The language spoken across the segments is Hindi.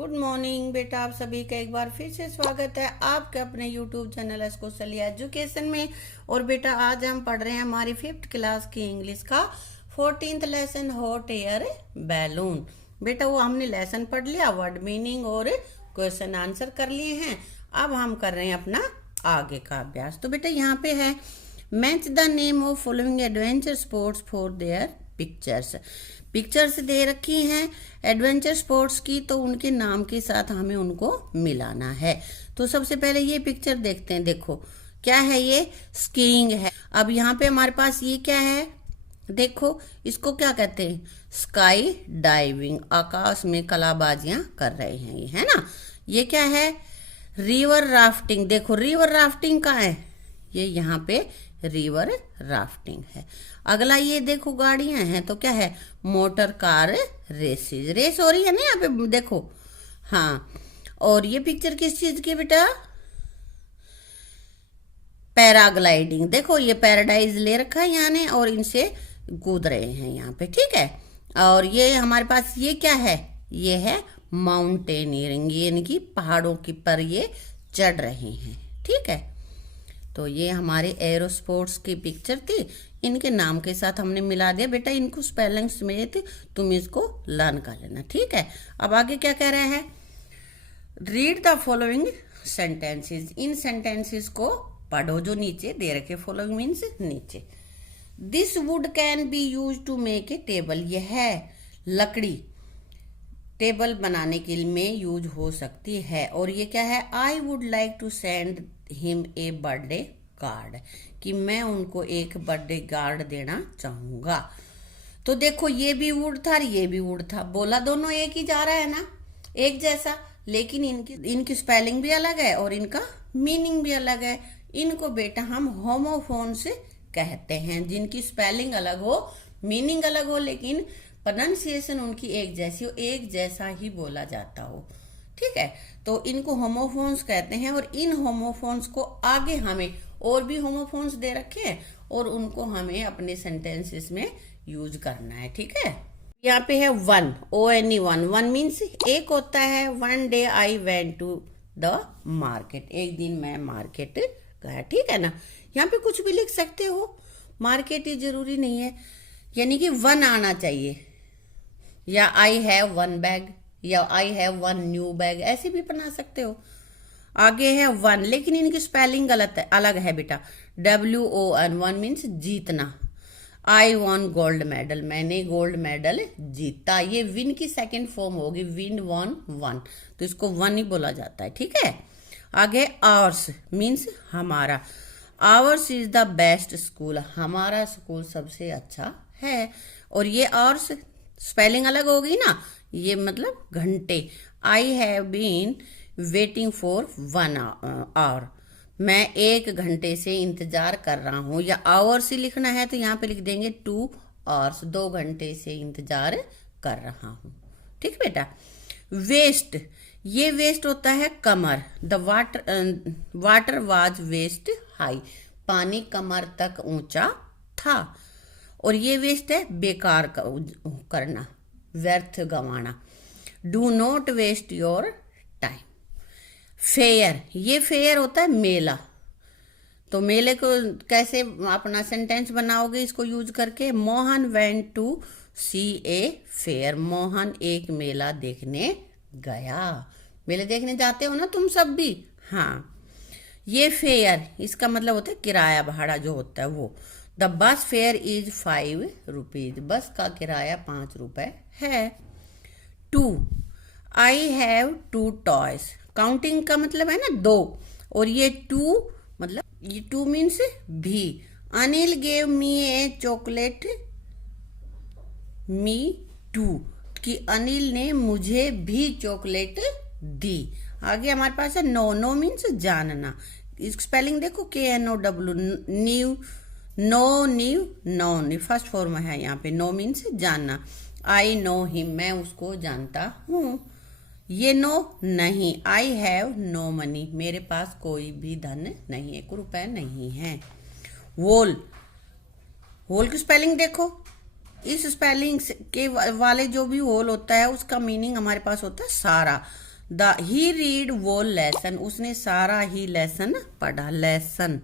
गुड मॉर्निंग बेटा, आप सभी का एक बार फिर से स्वागत है आपके अपने यूट्यूब चैनल कौशल्या एजुकेशन में। और बेटा आज हम पढ़ रहे हैं हमारी 5th क्लास की इंग्लिश का 14th lesson hot air balloon. बेटा वो हमने लेसन पढ़ लिया, वर्ड मीनिंग और क्वेश्चन आंसर कर लिए हैं। अब हम कर रहे हैं अपना आगे का अभ्यास। तो बेटा यहाँ पे है match the name of following adventure sports for their pictures दे रखी हैं एडवेंचर स्पोर्ट्स की, तो उनके नाम के साथ हमें उनको मिलाना है। तो सबसे पहले ये पिक्चर देखते हैं। देखो क्या है, ये स्कीइंग है। अब यहाँ पे हमारे पास ये क्या है, देखो इसको क्या कहते हैं, स्काई डाइविंग, आकाश में कलाबाजियां कर रहे हैं ये, है ना। ये क्या है, रिवर राफ्टिंग। देखो रिवर राफ्टिंग कहाँ है, ये यहाँ पे रिवर राफ्टिंग है। अगला ये देखो गाड़ियां हैं, तो क्या है, मोटर कार रेसेस, रेस हो रही है ना यहाँ पे, देखो। हाँ, और ये पिक्चर किस चीज की बेटा, पैराग्लाइडिंग। देखो ये पैराडाइज ले रखा है यहाँ ने और इनसे कूद रहे हैं यहाँ पे, ठीक है। और ये हमारे पास ये क्या है, ये है माउंटेनियरिंग, ये इनकी पहाड़ों की पर ये चढ़ रहे हैं, ठीक है। तो ये हमारे एरो स्पोर्ट्स की पिक्चर थी, इनके नाम के साथ हमने मिला दिया। बेटा इनको स्पेलिंग समेत तुम इसको लर्न कर लेना, ठीक है। अब आगे क्या कह रहा है, रीड द फॉलोइंग सेंटेंसेस। इन सेंटेंसेस को पढ़ो जो नीचे दे रखे, फॉलोइंग मीन्स नीचे। This wood can be use to make a table. यह है लकड़ी टेबल बनाने के लिए में यूज हो सकती है। और ये क्या है, I would like to send him a birthday card, कि मैं उनको एक बर्थडे कार्ड देना चाहूंगा। तो देखो ये भी वुड था और ये भी वुड था, बोला दोनों एक ही जा रहा है ना, एक जैसा, लेकिन इनकी स्पेलिंग भी अलग है और इनका मीनिंग भी अलग है। इनको बेटा हम होमोफोन्स कहते हैं, जिनकी स्पेलिंग अलग हो, मीनिंग अलग हो, लेकिन प्रोनाउंसिएशन उनकी एक जैसी हो, एक जैसा ही बोला जाता हो, ठीक है। तो इनको होमोफोन्स कहते हैं। और इन होमोफोन्स को आगे हमें और भी होमोफोन्स दे रखे हैं और उनको हमें अपने सेंटेंसेस में यूज करना है, ठीक है। यहाँ पे है one, ONE one, one means एक होता है। One day I went to the market, एक दिन मैं मार्केट गया, ठीक है ना। यहाँ पे कुछ भी लिख सकते हो, मार्केट ही जरूरी नहीं है, यानी कि वन आना चाहिए, या आई हैव वन बैग, या I have one new bag, ऐसे भी बना सकते हो। आगे है वन, लेकिन इनकी स्पेलिंग गलत है, अलग है बेटा। WON, वन मीन्स जीतना। आई वॉन गोल्ड मेडल, मैंने गोल्ड मेडल जीता। ये विन की सेकेंड फॉर्म होगी, विन वॉन वन, तो इसको वन ही बोला जाता है, ठीक है। आगे आवर्स मीन्स हमारा, hours is the best school, हमारा स्कूल सबसे अच्छा है। और ये आवर्स स्पेलिंग अलग होगी ना, ये मतलब घंटे। I have been waiting for 1 hour, मैं 1 घंटे से इंतजार कर रहा हूँ। या आवर्स ही लिखना है तो यहाँ पे लिख देंगे 2 आवर्स, 2 घंटे से इंतजार कर रहा हूँ, ठीक बेटा। वेस्ट, ये वेस्ट होता है कमर। The water was waist high, पानी कमर तक ऊंचा था। और ये वेस्ट है बेकार करना, व्यर्थ गंवाना। Do not waste your time. Fair, ये फेयर होता है मेला। तो मेले को कैसे अपना सेंटेंस बनाओगे इसको यूज करके, Mohan went to see a fair, Mohan एक मेला देखने गया। मेले देखने जाते हो ना तुम सब भी, हाँ। ये फेयर, इसका मतलब होता है किराया भाड़ा जो होता है वो। The bus fair is 5 rupees, बस का किराया 5 रुपए है। 2, आई हैव 2 टॉयज, काउंटिंग का मतलब है ना 2, और ये 2 मतलब ये 2 मीन्स भी। Anil gave me a chocolate me too, कि अनिल ने मुझे भी चॉकलेट दी। आगे हमारे पास है नो, नो मीन्स जानना। स्पेलिंग देखो KNOW, knew, know knew know, first form है यहाँ पे। नो मीन्स जानना। आई नो हिम, मैं उसको जानता हूँ। ये नो नहीं, आई हैव नो मनी, मेरे पास कोई भी धन नहीं, 1 रुपए नहीं है। वोल, वोल की स्पेलिंग देखो, इस स्पेलिंग के वाले जो भी होल होता है उसका मीनिंग हमारे पास होता है सारा। द ही रीड वो लेसन, उसने सारा ही लेसन पढ़ा, लेसन।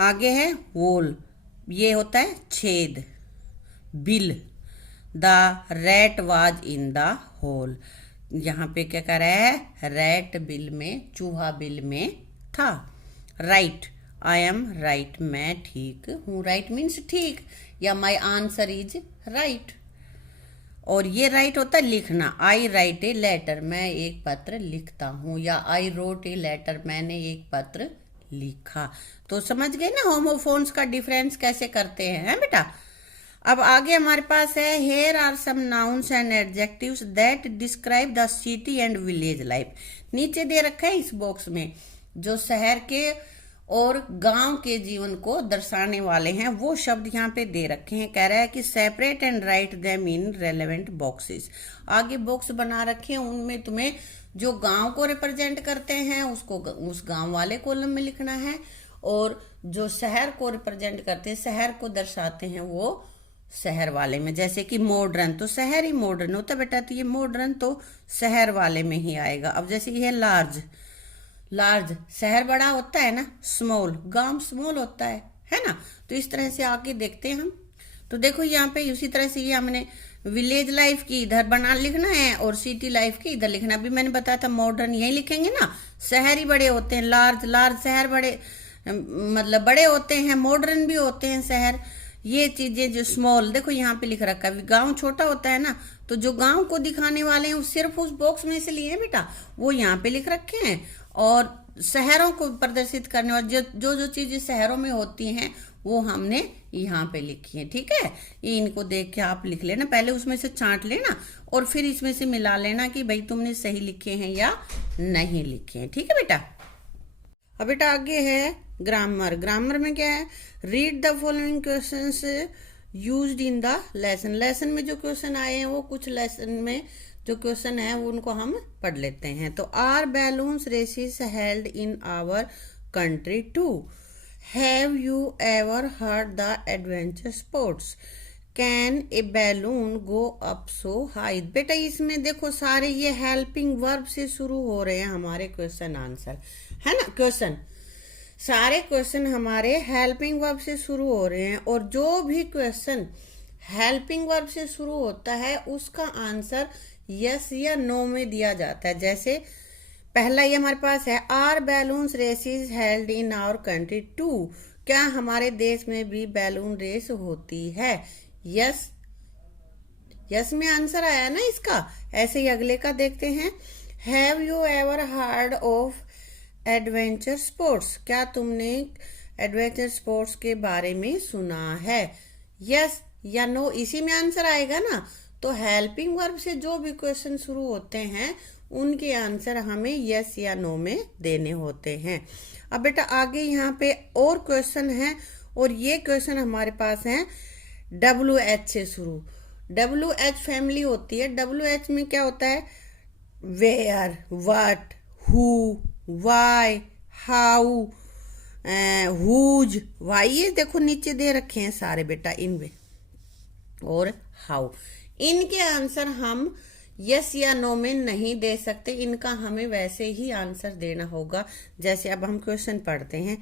आगे है वोल, ये होता है छेद। बिल, the rat was in the hole, यहाँ पे क्या कर रहा है, रैट बिल में, चूहा बिल में था। राइट, आई एम राइट, मैं ठीक हूँ। राइट मीन्स ठीक, या माई आंसर इज राइट। और ये राइट होता है लिखना, आई राइट ए लेटर, मैं एक पत्र लिखता हूँ, या आई रोट ए लेटर, मैंने एक पत्र लिखा। तो समझ गए ना होमोफोन्स का डिफरेंस कैसे करते हैं बेटा। अब आगे हमारे पास है, here are some nouns and adjectives that describe the city and village life. नीचे दे रखा है इस बॉक्स में जो शहर के और गांव के जीवन को दर्शाने वाले हैं, वो शब्द यहाँ पे दे रखे हैं। कह रहा है कि separate and write them in relevant boxes. आगे बॉक्स बना रखे हैं, उनमें तुम्हें जो गांव को रिप्रेजेंट करते हैं उसको उस गांव वाले कॉलम में लिखना है, और जो शहर को रिप्रेजेंट करते हैं, शहर को दर्शाते हैं, वो शहर वाले में। जैसे कि मॉडर्न, तो शहर ही मॉडर्न होता है बेटा, तो ये मॉडर्न तो शहर वाले में ही आएगा। अब जैसे ये लार्ज, लार्ज शहर बड़ा होता है ना, स्मॉल गांव स्मॉल होता है ना। तो इस तरह से आगे देखते हैं हम। तो देखो यहाँ पे उसी तरह से ये हमने विलेज लाइफ की इधर बना लिखना है और सिटी लाइफ की इधर लिखना। अभी मैंने बताया था मॉडर्न यही लिखेंगे ना, शहर ही बड़े होते हैं, लार्ज, लार्ज शहर बड़े मतलब बड़े होते हैं, मॉडर्न भी होते हैं शहर। ये चीजें जो स्मॉल, देखो यहाँ पे लिख रखा है, गांव छोटा होता है ना, तो जो गांव को दिखाने वाले हैं वो सिर्फ उस बॉक्स में से लिए हैं बेटा, वो यहाँ पे लिख रखे हैं। और शहरों को प्रदर्शित करने वाले जो जो चीजें शहरों में होती हैं वो हमने यहाँ पे लिखी है। ठीक है, इनको देख के आप लिख लेना, पहले उसमें से छांट लेना और फिर इसमें से मिला लेना कि भाई तुमने सही लिखे हैं या नहीं लिखे हैं। ठीक है बेटा। अब बेटा आगे है ग्रामर। ग्रामर में क्या है, read the following questions used in the lesson. Lesson में जो क्वेश्चन आए हैं वो कुछ लेसन में जो क्वेश्चन है वो उनको हम पढ़ लेते हैं। तो are balloons races held in our country too, have you ever heard the adventure sports, can a balloon go up so high. बेटा इसमें देखो सारे ये हेल्पिंग वर्ब से शुरू हो रहे हैं हमारे क्वेश्चन आंसर, है ना। क्वेश्चन सारे क्वेश्चन हमारे हेल्पिंग वर्ब से शुरू हो रहे हैं, और जो भी क्वेश्चन हेल्पिंग वर्ब से शुरू होता है उसका आंसर यस या नो में दिया जाता है। जैसे पहला ये हमारे पास है, are balloons races held in our country too, क्या हमारे देश में भी बैलून रेस होती है। यस, यस में आंसर आया ना इसका। ऐसे ही अगले का देखते हैं, have you ever heard of adventure sports, क्या तुमने एडवेंचर स्पोर्ट्स के बारे में सुना है। यस या नो, इसी में आंसर आएगा ना। तो हेल्पिंग वर्ब से जो भी क्वेश्चन शुरू होते हैं उनके आंसर हमें यस या नो में देने होते हैं। अब बेटा आगे यहाँ पे और क्वेश्चन है, और ये क्वेश्चन हमारे पास है WH से शुरू। WH फैमिली होती है। WH में क्या होता है, where, what, who, why, how, whose, why, ये देखो नीचे दे रखे हैं सारे बेटा इनमें, और हाउ। इनके आंसर हम यस या नो में नहीं दे सकते, इनका हमें वैसे ही आंसर देना होगा। जैसे अब हम क्वेश्चन पढ़ते हैं,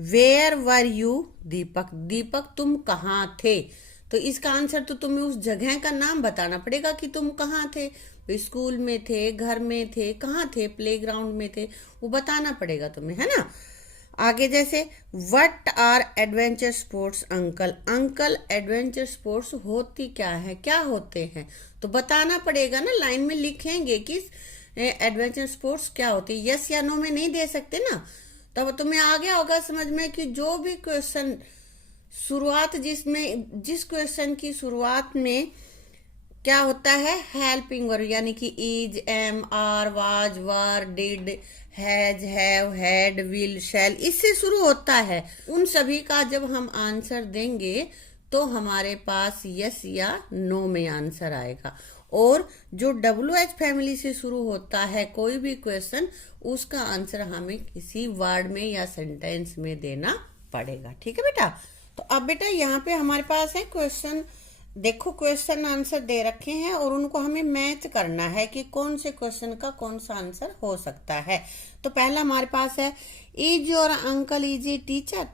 वेयर वर यू दीपक, दीपक तुम कहाँ थे। तो इसका आंसर तो तुम्हें उस जगह का नाम बताना पड़ेगा कि तुम कहाँ थे, स्कूल में थे, घर में थे, कहाँ थे, प्लेग्राउंड में थे, वो बताना पड़ेगा तुम्हें, है ना। आगे जैसे what are adventure sports uncle, uncle adventure sports होती क्या है, क्या होते हैं, तो बताना पड़ेगा ना, लाइन में लिखेंगे कि एडवेंचर स्पोर्ट्स क्या होती है। यस या नो में नहीं दे सकते ना। तब तुम्हें आ गया होगा समझ में कि जो भी क्वेश्चन शुरुआत जिस क्वेश्चन की शुरुआत में क्या होता है, हेल्पिंग वर्ब, यानी कि is, am, are, was, were, did, has, have, had, will, shall, इससे शुरू होता है, उन सभी का जब हम आंसर देंगे तो हमारे पास यस या नो में आंसर आएगा। और जो WH फैमिली से शुरू होता है कोई भी क्वेश्चन, उसका आंसर हमें किसी वर्ड में या सेंटेंस में देना पड़ेगा। ठीक है बेटा। तो अब बेटा यहाँ पे हमारे पास है क्वेश्चन देखो क्वेश्चन आंसर दे रखे हैं और उनको हमें मैच करना है कि कौन से क्वेश्चन का कौन सा आंसर हो सकता है। तो पहला हमारे पास है, is your uncle is a teacher.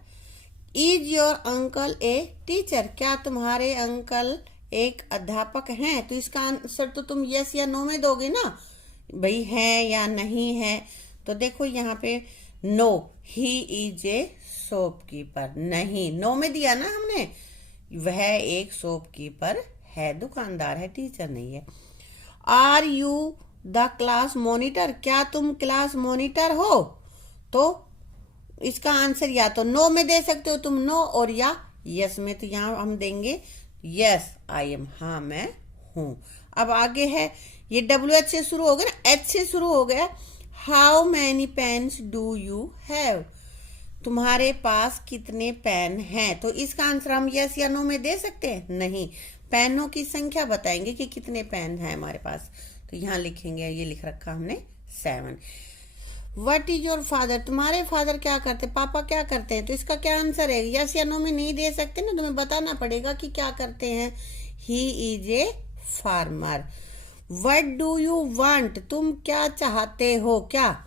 Is your uncle a teacher, क्या तुम्हारे अंकल एक अध्यापक हैं? तो इसका आंसर तो तुम यस या नो में दोगे ना भाई, है या नहीं है। तो देखो यहाँ पे no, he is a shopkeeper, नहीं, नो में दिया ना हमने, वह एक शॉपकीपर है, दुकानदार है, टीचर नहीं है। Are you the class monitor, क्या तुम क्लास मॉनिटर हो? तो इसका आंसर या तो नो में दे सकते हो तुम, नो, और या यस में। तो यहाँ हम देंगे यस आई एम, हाँ मैं हूं। अब आगे है, ये WH से शुरू हो गया ना, H से शुरू हो गया। How many pens do you have, तुम्हारे पास कितने पेन हैं? तो इसका आंसर हम यस या नो में दे सकते हैं? नहीं, पेनों की संख्या बताएंगे कि कितने पेन हैं हमारे पास। तो यहाँ लिखेंगे, ये लिख रखा हमने 7। व्हाट इज योर फादर, तुम्हारे फादर क्या करते, पापा क्या करते हैं? तो इसका क्या आंसर है? यस या नो में नहीं दे सकते ना, तुम्हें बताना पड़ेगा कि क्या करते हैं। ही is a farmer. What do you want, तुम क्या चाहते हो? क्या?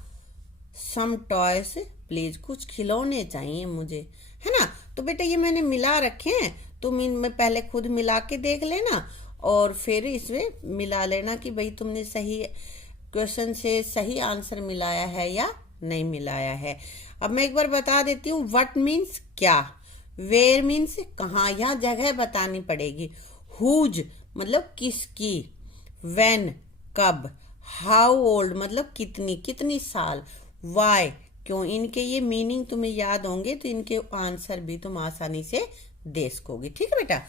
सम टॉयस प्लीज, कुछ खिलौने चाहिए मुझे, है ना। तो बेटा ये मैंने मिला रखे हैं, तुम इनमें पहले खुद मिला के देख लेना और फिर इसमें मिला लेना कि भाई तुमने सही क्वेश्चन से सही आंसर मिलाया है या नहीं मिलाया है। अब मैं एक बार बता देती हूँ, व्हाट मीन्स क्या, वेयर मीन्स कहाँ, यहाँ जगह बतानी पड़ेगी। हुज मतलब किसकी, व्हेन कब, हाउ ओल्ड मतलब कितनी कितनी साल, वाई क्यों। इनके ये मीनिंग तुम्हें याद होंगे तो इनके आंसर भी तुम आसानी से दे सकोगे। ठीक है बेटा।